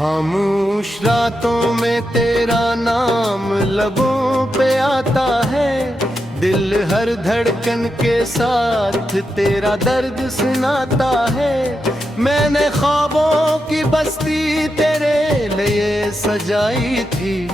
खामोश रातों में तेरा नाम लबों पे आता है, दिल हर धड़कन के साथ तेरा दर्द सुनाता है। मैंने ख्वाबों की बस्ती तेरे लिए सजाई थी,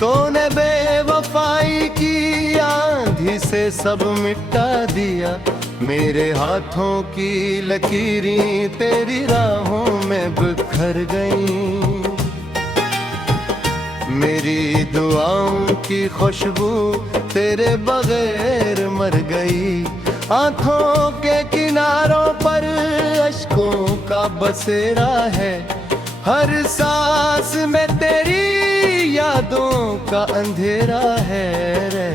तूने बेवफाई की आंधी से सब मिटा दिया। मेरे हाथों की लकीरें तेरी राहों में बिखर गईं, मेरी दुआओं की खुशबू तेरे बगैर मर गई। आंखों के किनारों पर अश्कों का बसेरा है, हर सांस में तेरी यादों का अंधेरा है रे।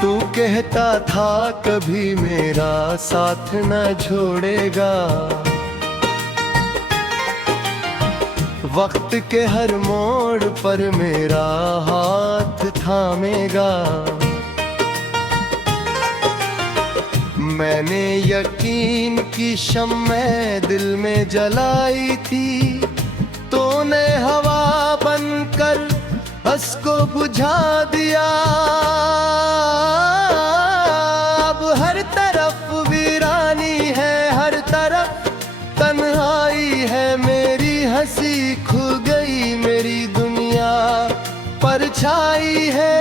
तू कहता था कभी मेरा साथ न छोड़ेगा, वक्त के हर मोड़ पर मेरा हाथ थामेगा। मैंने यकीन की शम्में दिल में जलाई थी, तूने हवा बनकर बस को बुझा दिया। अब हर तरफ वीरानी है, हर तरफ तन्हाई है, मेरी हंसी खो गई, मेरी दुनिया परछाई है।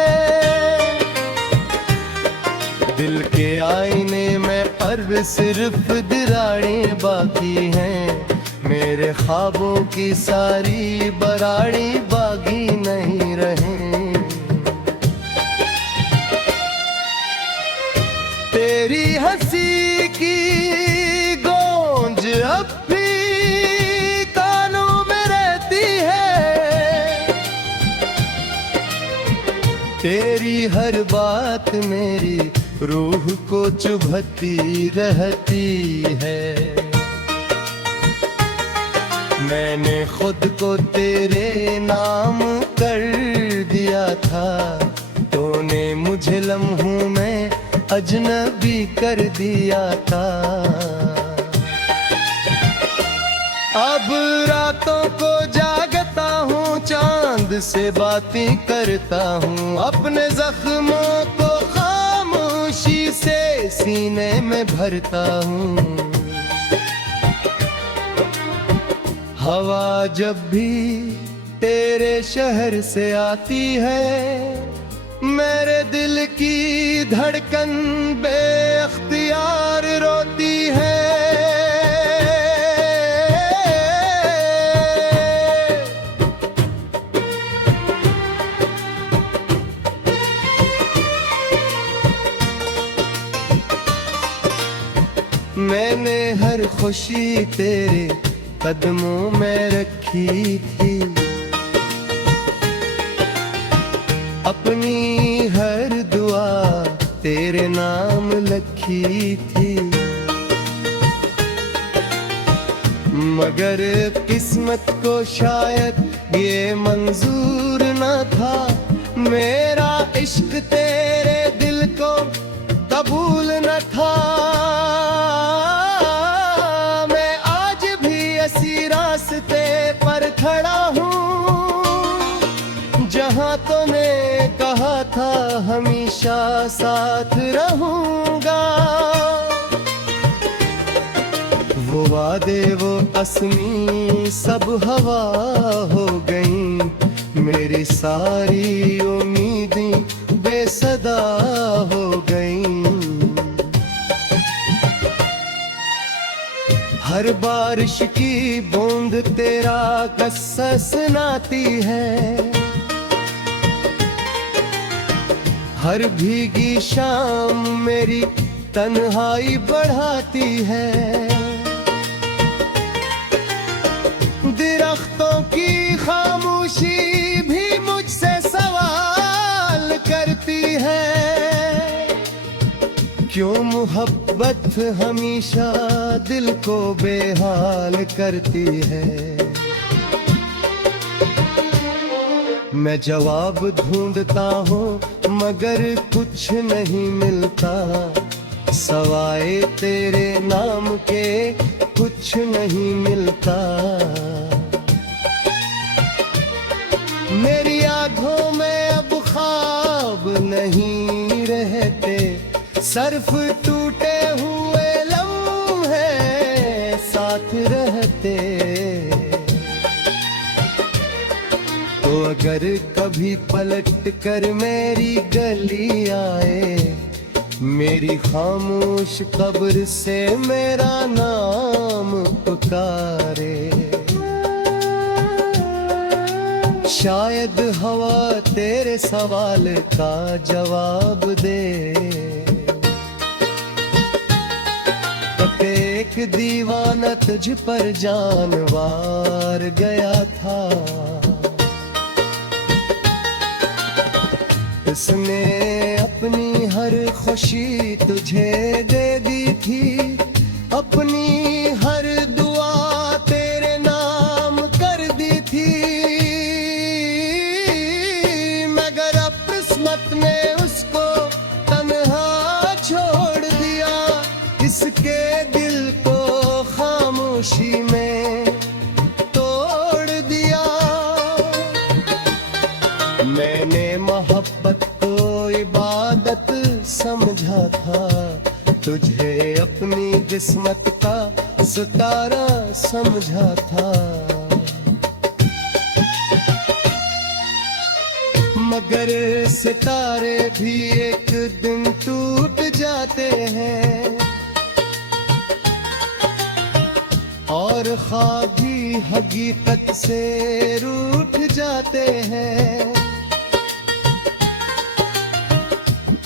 दिल के आईने में अब सिर्फ दरारें बाकी हैं, मेरे ख्वाबों की सारी बराड़ी बागी नहीं रहे। तेरी हंसी की गूंज अब भी कानों में रहती है, तेरी हर बात मेरी रूह को चुभती रहती है। मैंने खुद को तेरे नाम कर दिया था, तूने मुझे लम्हों में अजनबी कर दिया था। अब रातों को जागता हूँ, चांद से बातें करता हूँ, अपने जख्मों को खामोशी से सीने में भरता हूँ। हवा जब भी तेरे शहर से आती है, मेरे दिल की धड़कन बेअख्तियार रोती है। मैंने हर खुशी तेरे कदमों में रखी थी, अपनी हर दुआ तेरे नाम लिखी थी। मगर किस्मत को शायद ये मंजूर न था, मेरा इश्क तेरे दिल को कबूल न था। रास्ते पर खड़ा हूँ, जहाँ तूने कहा था हमेशा साथ रहूँगा। वो वादे वो असमी सब हवा हो गईं, मेरी सारी उम्मीदें बेसदा हो गईं। हर बारिश की बूंद तेरा किस्सा सुनाती है, हर भीगी शाम मेरी तन्हाई बढ़ाती है। दरख्तों की खामोशी भी मुझसे सवाल करती है, क्यों मोहब्बत हमेशा दिल को बेहाल करती है। मैं जवाब ढूंढता हूँ मगर कुछ नहीं मिलता, सवाए तेरे नाम के कुछ नहीं मिलता। मेरी आंखों में अब ख्वाब नहीं रहते, सिर्फ टूटे हुए लम्हे साथ रहते। तो अगर कभी पलट कर मेरी गली आए, मेरी खामोश कब्र से मेरा नाम पुकारे, शायद हवा तेरे सवाल का जवाब दे। एक दीवाना तुझ पर जानवार गया था, उसने अपनी हर खुशी तुझे दे दी थी, अपनी हर दुआ तेरे नाम कर दी थी। मगर अब किस्मत ने उसको तन्हा छोड़ दिया, इसके दिल को खामोशी में तोड़ दिया। मैंने मोहब्बत को इबादत समझा था, तुझे अपनी किस्मत का सितारा समझा था। मगर सितारे भी एक दिन टूट जाते हैं, और ख्वाब भी हकीकत से रूठ जाते हैं।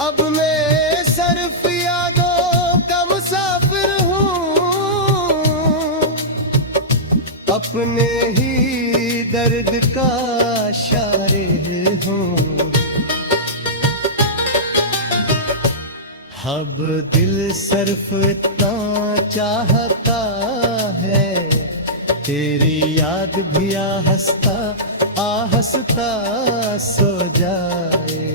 अब मैं सिर्फ यादों का मुसाफिर हूँ, अपने ही दर्द का शायर हूँ। अब दिल सिर्फ इतना चाहता है, तेरी याद भी आहस्ता आहस्ता सो जाए।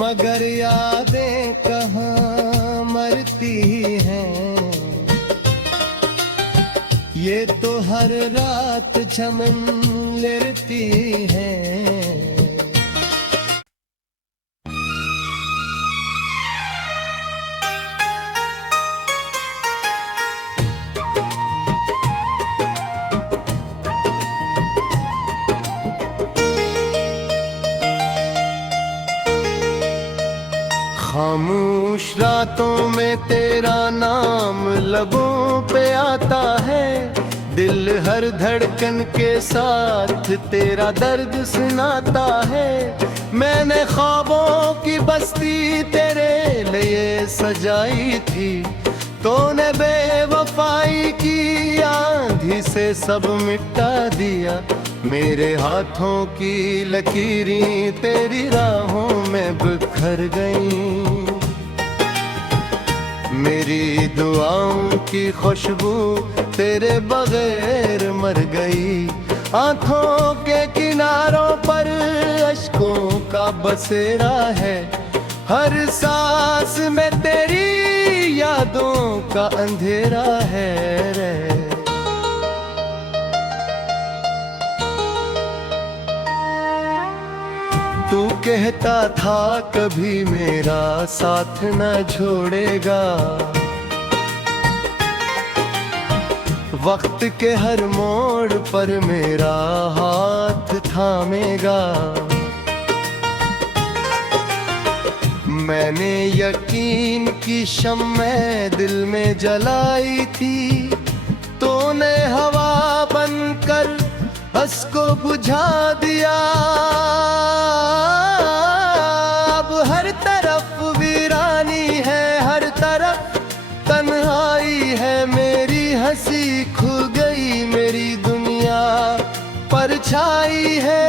मगर यादें कहाँ मरती हैं, ये तो हर रात चमन लेती हैं। खामोश रातों में तेरा नाम लबों पे आता है, दिल हर धड़कन के साथ तेरा दर्द सुनाता है। मैंने ख्वाबों की बस्ती तेरे लिए सजाई थी, तूने बेवफाई की आंधी से सब मिटा दिया। मेरे हाथों की लकीरें तेरी राहों में बिखर गईं, मेरी दुआओं की खुशबू तेरे बगैर मर गई। आंखों के किनारों पर अश्कों का बसेरा है, हर सांस में तेरी यादों का अंधेरा है रे। तू कहता था कभी मेरा साथ न छोड़ेगा, वक्त के हर मोड़ पर मेरा हाथ थामेगा। मैंने यकीन की शम्में दिल में जलाई थी, तूने हवा बनकर उसको बुझा दिया। अब हर तरफ वीरानी है, हर तरफ तन्हाई है, मेरी हंसी खो गई, मेरी दुनिया परछाई है।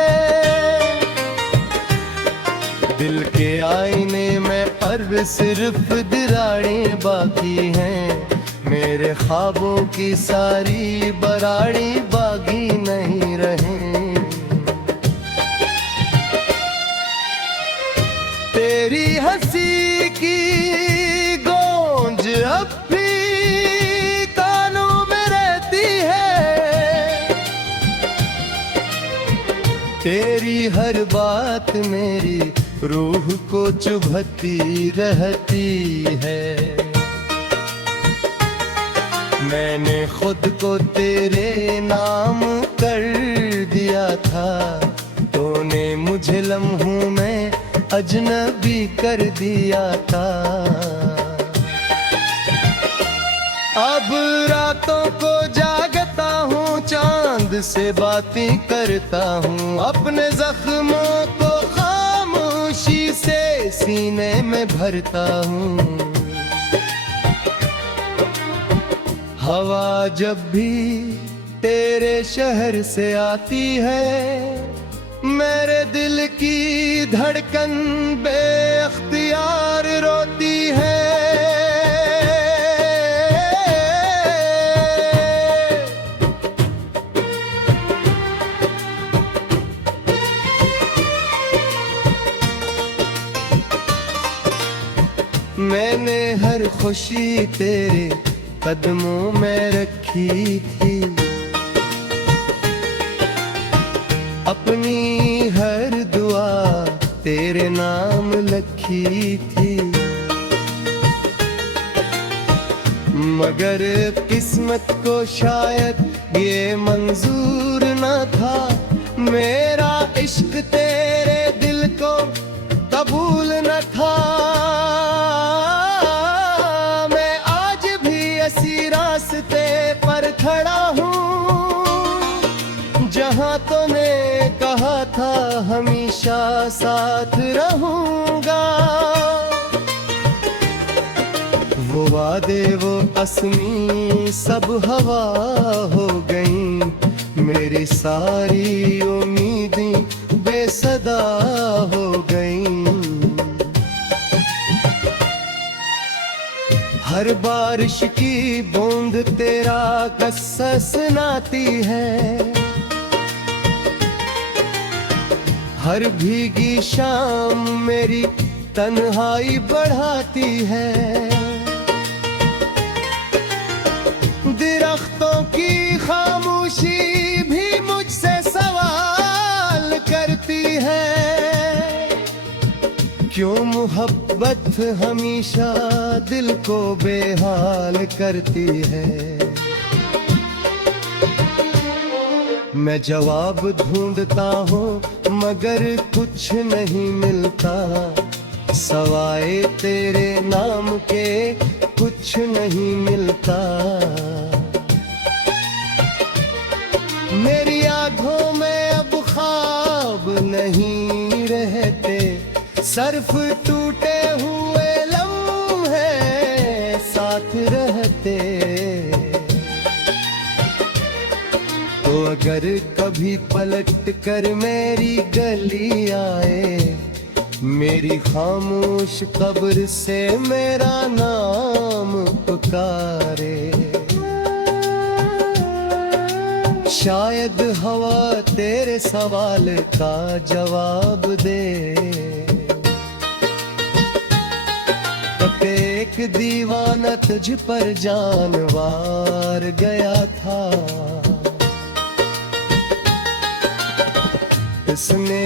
दिल के आईने में अब सिर्फ दरारें बाकी हैं, मेरे ख्वाबों की सारी बराड़ी बागी नहीं रहे। तेरी हंसी की गूंज अब भी कानों में रहती है, तेरी हर बात मेरी रूह को चुभती रहती है। मैंने खुद को तेरे नाम कर दिया था, तूने मुझे लम्हों में अजनबी कर दिया था। अब रातों को जागता हूँ, चांद से बातें करता हूँ, अपने जख्मों को खामोशी से सीने में भरता हूँ। हवा जब भी तेरे शहर से आती है, मेरे दिल की धड़कन बेअख्तियार रोती है। मैंने हर खुशी तेरे कदमों में रखी थी, अपनी हर दुआ तेरे नाम लिखी थी। मगर किस्मत को शायद ये मंजूर न था, मेरा इश्क तेरे दिल को कबूल न था। मैं आज भी इसी रास्ते पर खड़ा हूँ, जहाँ तूने कहा था हमेशा साथ रहूंगा। वो वादे वो असमी सब हवा हो गईं, मेरी सारी उम्मीदें बेसदा हो गईं। हर बारिश की बूंद तेरा किस्सा सुनाती है, हर भीगी शाम मेरी तन्हाई बढ़ाती है। दरख्तों की खामोशी भी मुझसे सवाल करती है, क्यों मोहब्बत हमेशा दिल को बेहाल करती है। मैं जवाब ढूंढता हूँ मगर कुछ नहीं मिलता, सवाए तेरे नाम के कुछ नहीं मिलता। मेरी आंखों में अब ख्वाब नहीं रहते, सिर्फ टूटे हुए लम्हे साथ रहते। तो अगर कभी पलट कर मेरी गली आए, मेरी खामोश कब्र से मेरा नाम पुकारे, शायद हवा तेरे सवाल का जवाब दे। एक दीवाना तुझ पर जानवार गया था, उसने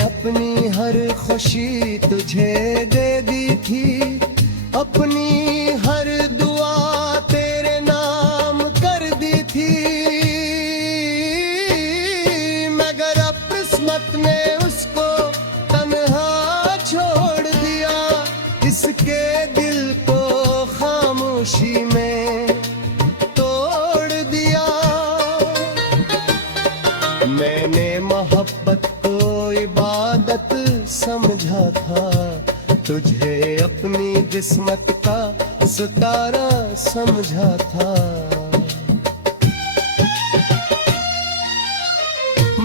अपनी हर खुशी तुझे दे दी थी, अपनी हर दुआ तेरे नाम कर दी थी। मगर अब किस्मत ने उसको तन्हा छोड़ दिया, इसके दिल को खामोशी में तोड़ दिया। मैंने मोहब्बत को इबादत समझा था, तुझे अपनी किस्मत का सितारा समझा था।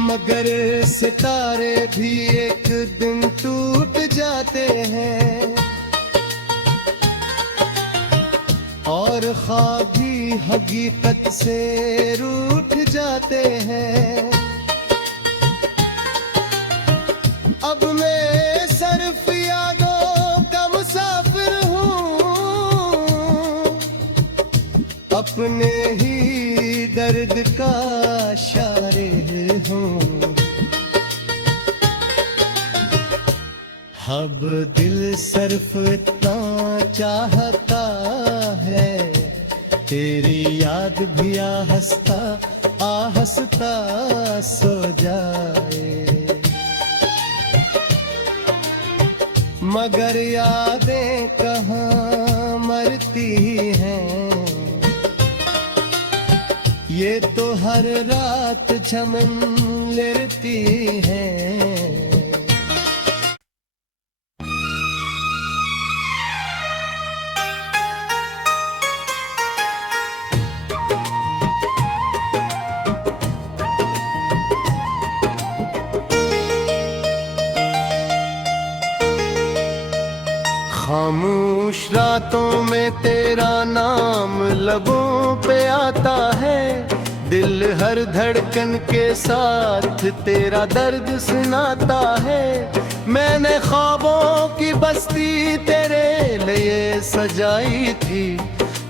मगर सितारे भी एक दिन टूट जाते हैं, और ख्वाब भी हकीकत से रूठ जाते हैं। अब मैं सिर्फ यादों अपने ही दर्द का शायर हूँ। अब दिल सिर्फ इतना चाहता है, तेरी याद भी हंसता सो जाए। मगर यादें कहाँ मरती हैं, ये तो हर रात चमन लेती हैं। खामोश रातों में तेरा नाम लबों पे आता है, दिल हर धड़कन के साथ तेरा दर्द सुनाता है। मैंने ख्वाबों की बस्ती तेरे लिए सजाई थी,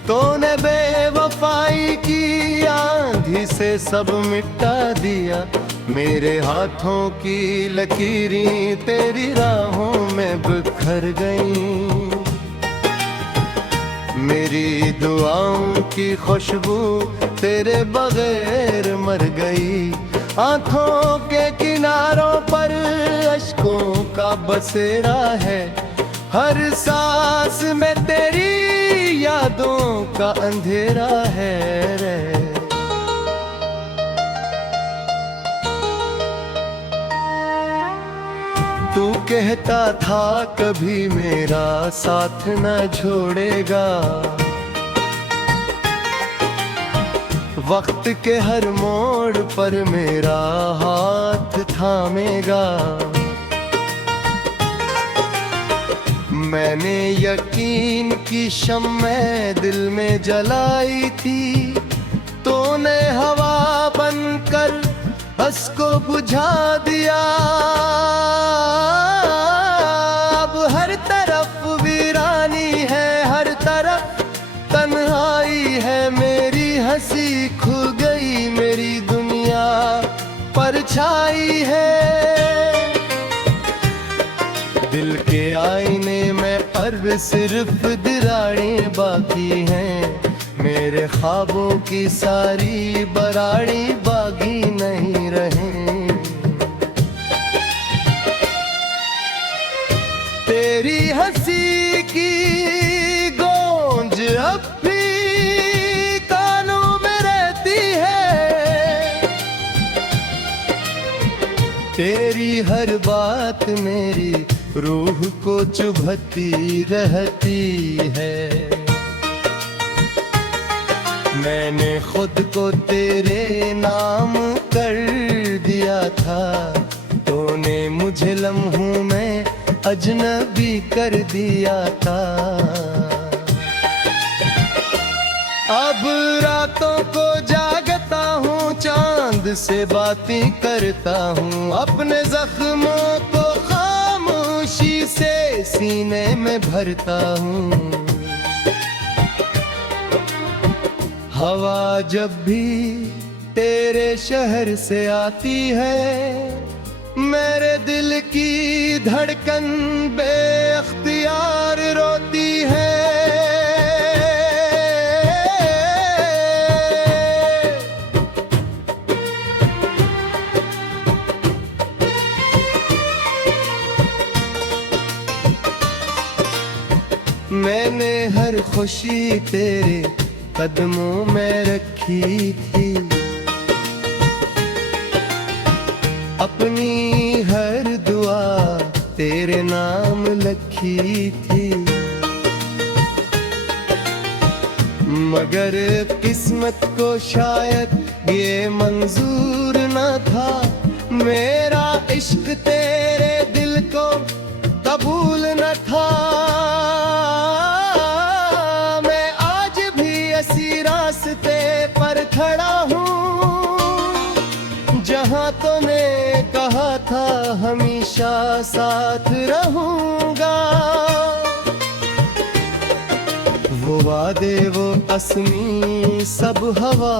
तूने बेवफाई की आंधी से सब मिटा दिया। मेरे हाथों की लकीरें तेरी राहों में बिखर गईं, मेरी दुआओं की खुशबू तेरे बगैर मर गई। आंखों के किनारों पर अश्कों का बसेरा है, हर सांस में तेरी यादों का अंधेरा है रे। तू कहता था कभी मेरा साथ न छोड़ेगा, वक्त के हर मोड़ पर मेरा हाथ थामेगा। मैंने यकीन की शम्में दिल में जलाई थी, तूने हवा बनकर बस को बुझा दिया। अब हर तरफ वीरानी है, हर तरफ तन्हाई है, मेरी हंसी खो गई, मेरी दुनिया परछाई है। दिल के आईने में अब सिर्फ दरारें बाकी हैं, मेरे ख्वाबों की सारी बराड़ी बागी नहीं रहे। तेरी हंसी की गूंज अब भी कानों में रहती है, तेरी हर बात मेरी रूह को चुभती रहती है। मैंने खुद को तेरे नाम कर दिया था, तूने मुझे लम्हों में अजनबी कर दिया था। अब रातों को जागता हूँ, चांद से बातें करता हूँ, अपने जख्मों को खामोशी से सीने में भरता हूँ। हवा जब भी तेरे शहर से आती है, मेरे दिल की धड़कन बेअख्तियार रोती है। मैंने हर खुशी तेरे कदमों में रखी थी, अपनी हर दुआ तेरे नाम लिखी थी। मगर किस्मत को शायद ये मंजूर न था, मेरा इश्क तेरे दिल को कबूल न था। मैं आज भी इसी रास्ते पर खड़ा हूँ, जहाँ तूने कहा था हमेशा साथ रहूँगा। वो वादे वो असमी सब हवा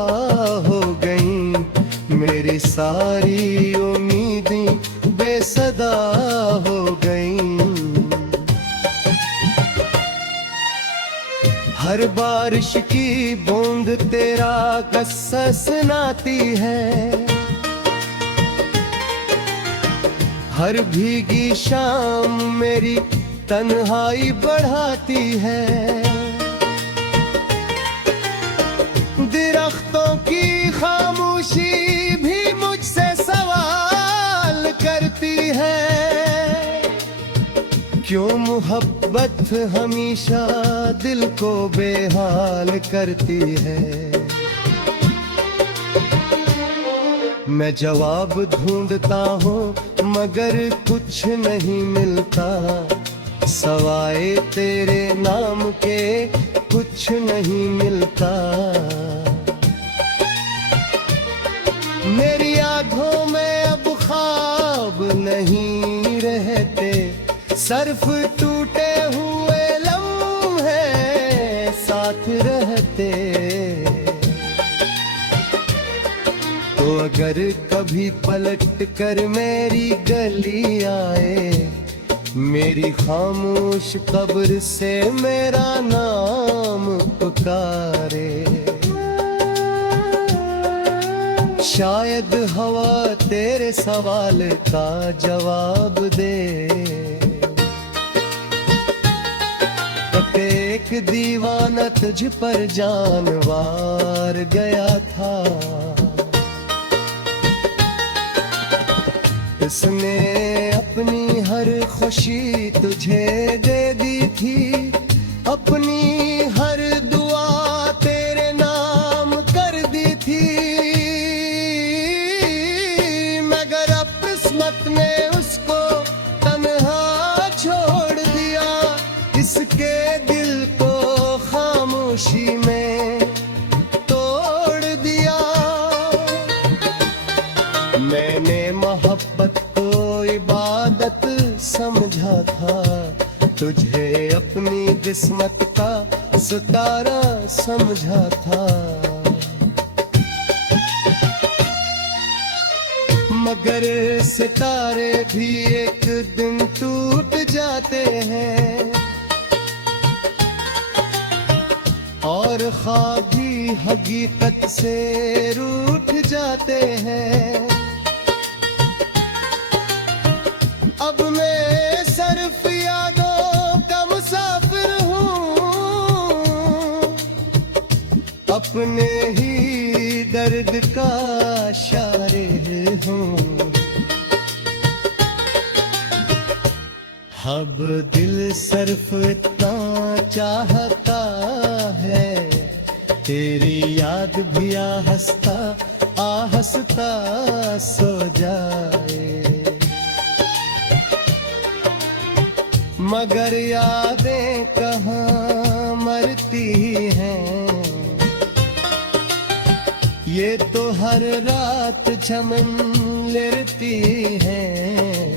हो गईं, मेरी सारी उम्मीदें बेसदा हो गईं। हर बारिश की बूंद तेरा गस्सा सुनाती है, हर भीगी शाम मेरी तन्हाई बढ़ाती है। दरख्तों की खामोशी भी मुझसे सवाल करती है, क्यों मोहब्बत हमेशा दिल को बेहाल करती है। मैं जवाब ढूंढता हूँ मगर कुछ नहीं मिलता, सवाए तेरे नाम के कुछ नहीं मिलता। मेरी आँखों में अब ख्वाब नहीं रहते, सिर्फ टूटे हुए लम्हे साथ रहते। तो अगर कभी पलट कर मेरी गली आए, मेरी खामोश कब्र से मेरा नाम पुकारे, शायद हवा तेरे सवाल का जवाब दे। एक दीवाना तुझ पर जानवार गया था, इसने अपनी हर खुशी तुझे दे दी थी, अपनी हर दुआ तेरे नाम कर दी थी। मगर अब किस्मत ने उसको तन्हा छोड़ दिया, इसके दिल को खामोशी में तोड़ दिया। मैंने मोहब्बत को इबादत समझा था, तुझे अपनी किस्मत का सितारा समझा था। मगर सितारे भी एक दिन टूट जाते हैं, और ख्वाब भी हकीकत से रूठ जाते हैं। अब मैं सिर्फ यादों का मुसाफिर हूँ, अपने ही दर्द का शायर हूँ। अब दिल सिर्फ इतना चाहता है, तेरी याद भी आहस्ता आहस्ता सो जाए। मगर यादें कहाँ मरती हैं, ये तो हर रात चमन लेती हैं।